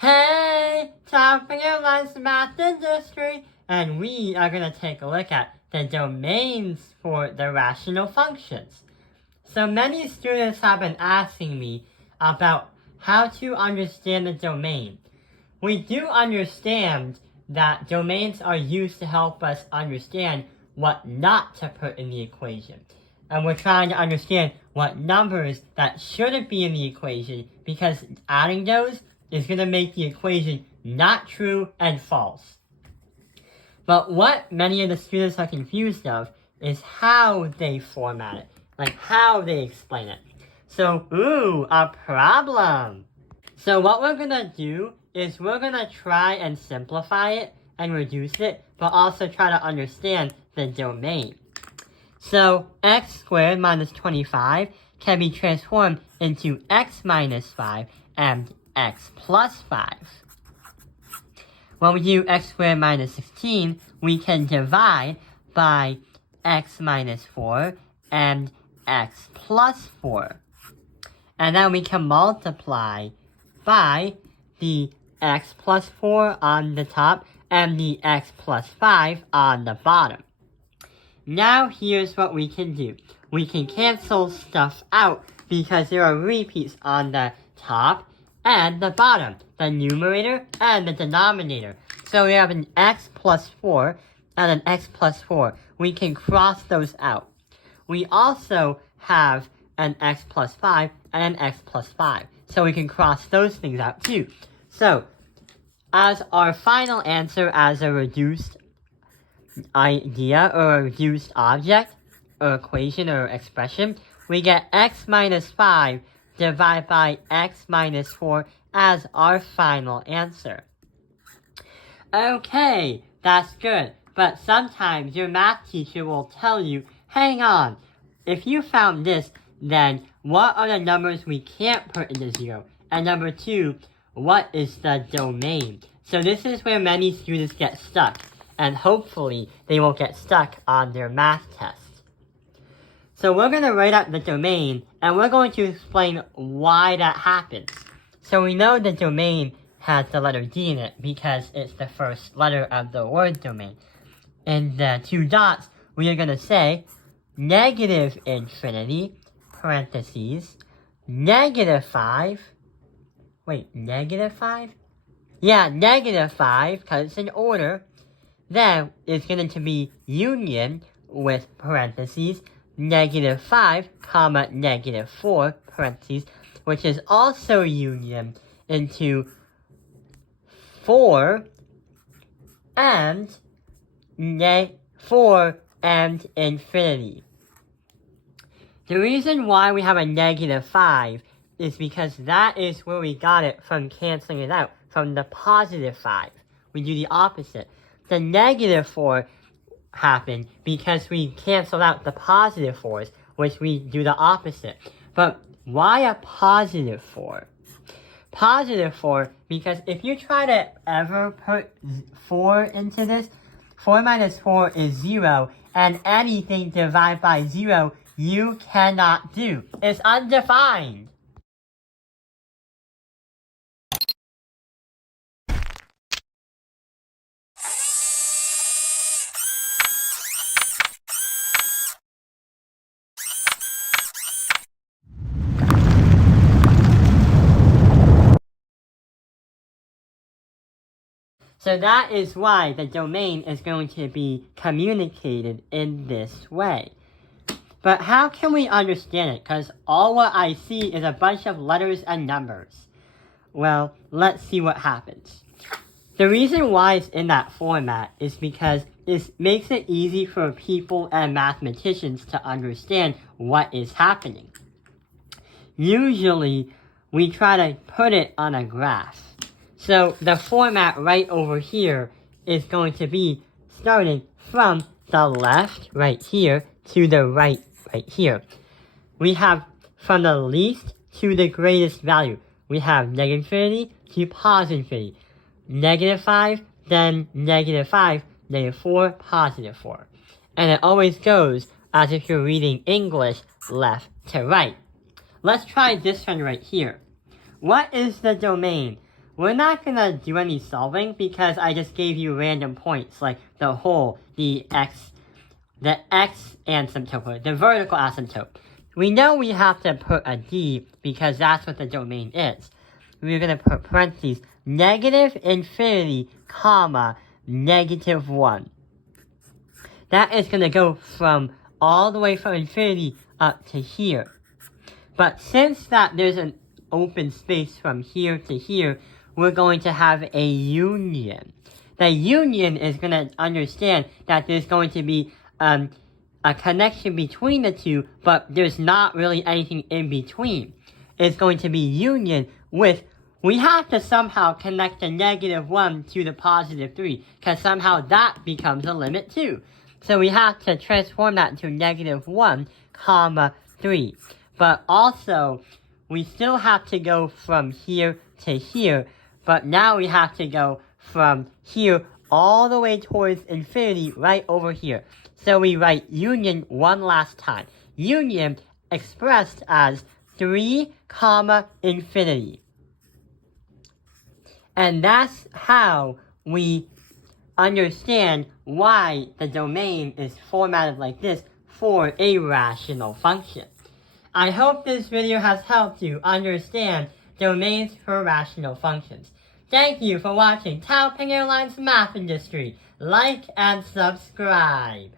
Hey, Topping Airlines Math Industry, and we are going to take a look at the domains for the rational functions. So many students have been asking me about how to understand the domain. We do understand that domains are used to help us understand what not to put in the equation. And we're trying to understand what numbers that shouldn't be in the equation, because adding those is going to make the equation not true and false. But what many of the students are confused of is how they format it, like how they explain it. So, a problem. So what we're going to do is we're going to try and simplify it and reduce it, but also try to understand the domain. So x squared minus 25 can be transformed into x minus 5 and x plus 5. When we do x squared minus 16, we can divide by x minus 4 and x plus 4. And then we can multiply by the x plus 4 on the top and the x plus 5 on the bottom. Now here's what we can do. We can cancel stuff out because there are repeats on the top and the bottom, the numerator and the denominator. So we have an x plus 4 and an x plus 4. We can cross those out. We also have an x plus 5 and an x plus 5. So we can cross those things out too. So, as our final answer as a reduced idea or a reduced object or equation or expression, we get x minus 5 divided by x minus 4 as our final answer. Okay, that's good, but sometimes your math teacher will tell you, hang on, if you found this, then what are the numbers we can't put into 0? And number 2, what is the domain? So this is where many students get stuck, and hopefully they won't get stuck on their math test. So we're going to write out the domain, and we're going to explain why that happens. So we know the domain has the letter D in it because it's the first letter of the word domain. In the 2 dots, we are going to say negative infinity, parentheses, negative 5. Wait, negative 5? Yeah, negative 5, because it's in order. Then it's going to be union with parentheses, negative 5, comma, negative 4, parentheses, which is also union into 4 and 4 and infinity. The reason why we have a negative 5 is because that is where we got it from canceling it out, from the positive 5. We do the opposite. The negative 4 happened because we canceled out the positive 4s, which we do the opposite. But why a positive 4? Positive 4, because if you try to ever put 4 into this, 4 minus 4 is 0, and anything divided by 0 you cannot do. It's undefined. So that is why the domain is going to be communicated in this way. But how can we understand it? Because all what I see is a bunch of letters and numbers. Well, let's see what happens. The reason why it's in that format is because it makes it easy for people and mathematicians to understand what is happening. Usually, we try to put it on a graph. So the format right over here is going to be starting from the left, right here, to the right here. We have from the least to the greatest value. We have negative infinity to positive infinity. Negative 5, then negative 5, negative 4, positive 4. And it always goes as if you're reading English left to right. Let's try this one right here. What is the domain? we're not gonna do any solving because I just gave you random points like the whole, the x asymptote, the vertical asymptote. We know we have to put a d because that's what the domain is. We're gonna put parentheses, negative infinity, comma, -1. That is gonna go from all the way from infinity up to here. But since that there's an open space from here to here, we're going to have a union. The union is going to understand that there's going to be a connection between the two, but there's not really anything in between. It's going to be union with, we have to somehow connect the -1 to the +3, because somehow that becomes a limit too. So we have to transform that to -1, comma, 3. But also, we still have to go from here to here, but now we have to go from here all the way towards infinity right over here. So we write union one last time. Union expressed as 3, comma, infinity. And that's how we understand why the domain is formatted like this for a rational function. I hope this video has helped you understand domains for rational functions. Thank you for watching Taoping Airlines Math Industry. Like and subscribe.